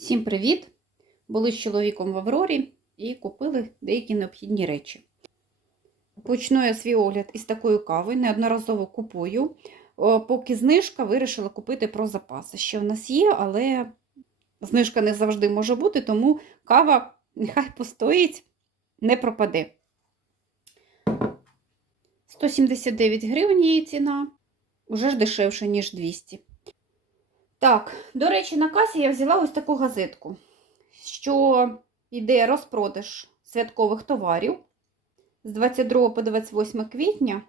Всім привіт! Були з чоловіком в Аврорі і купили деякі необхідні речі. Почну я свій огляд із такої кави, неодноразово купую. Поки знижка вирішила купити про запаси. Ще в нас є, але знижка не завжди може бути, тому кава нехай постоїть, не пропаде. 179 гривень її ціна, вже ж дешевше, ніж 200. Так, до речі, на касі я взяла ось таку газетку, що йде розпродаж святкових товарів з 22 по 28 квітня.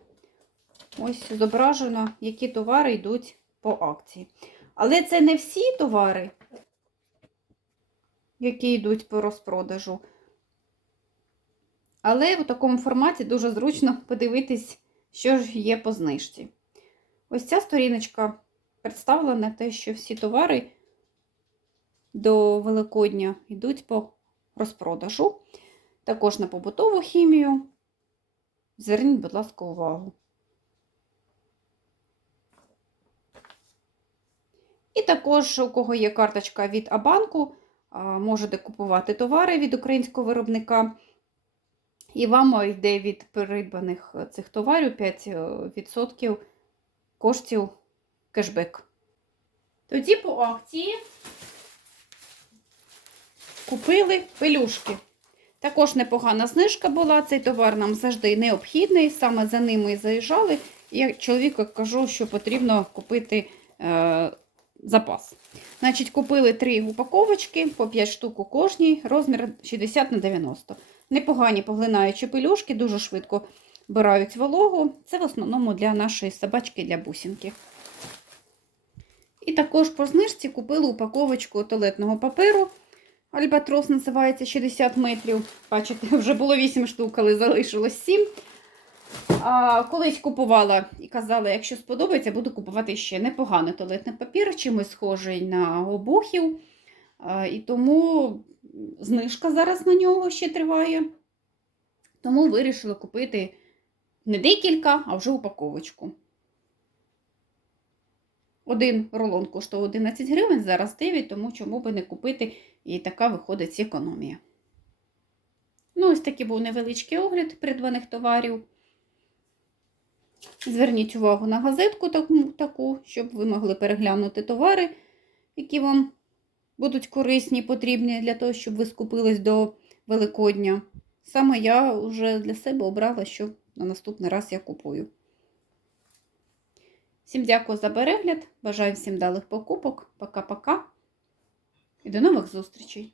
Ось зображено, які товари йдуть по акції. Але це не всі товари, які йдуть по розпродажу. Але в такому форматі дуже зручно подивитись, що ж є по знижці. Ось ця сторіночка представлена те, що всі товари до Великодня йдуть по розпродажу. Також на побутову хімію. Зверніть, будь ласка, увагу. І також, у кого є карточка від Абанку, можете купувати товари від українського виробника. І вам йде від придбаних цих товарів 5% коштів кешбек. Тоді по акції купили пелюшки. Також непогана знижка була. Цей товар нам завжди необхідний. Саме за ними і заїжджали. Я чоловіку кажу, що потрібно купити е, запас. Значить, купили три упаковочки по 5 штук у кожній, розмір 60 на 90. Непогані поглинаючі пелюшки, дуже швидко вбирають вологу. Це в основному для нашої собачки, для бусинки. І також по знижці купили упаковочку туалетного паперу. Альбатрос називається 60 метрів. Бачите, вже було 8 штук, але залишилось 7. А колись купувала і казала, якщо сподобається, буду купувати ще непоганий туалетний папір, чимось схожий на обухів. І тому знижка зараз на нього ще триває. Тому вирішила купити не декілька, а вже упаковочку. Один рулон коштував 11 гривень, зараз 9, тому чому би не купити, і така виходить економія. Ну, ось такий був невеличкий огляд придбаних товарів. Зверніть увагу на газетку таку, таку, щоб ви могли переглянути товари, які вам будуть корисні потрібні для того, щоб ви скупились до Великодня. Саме я вже для себе обрала, що на наступний раз я купую. Всім дякую за перегляд. Бажаю всім далих покупок. Пока-пока. І до нових зустрічей!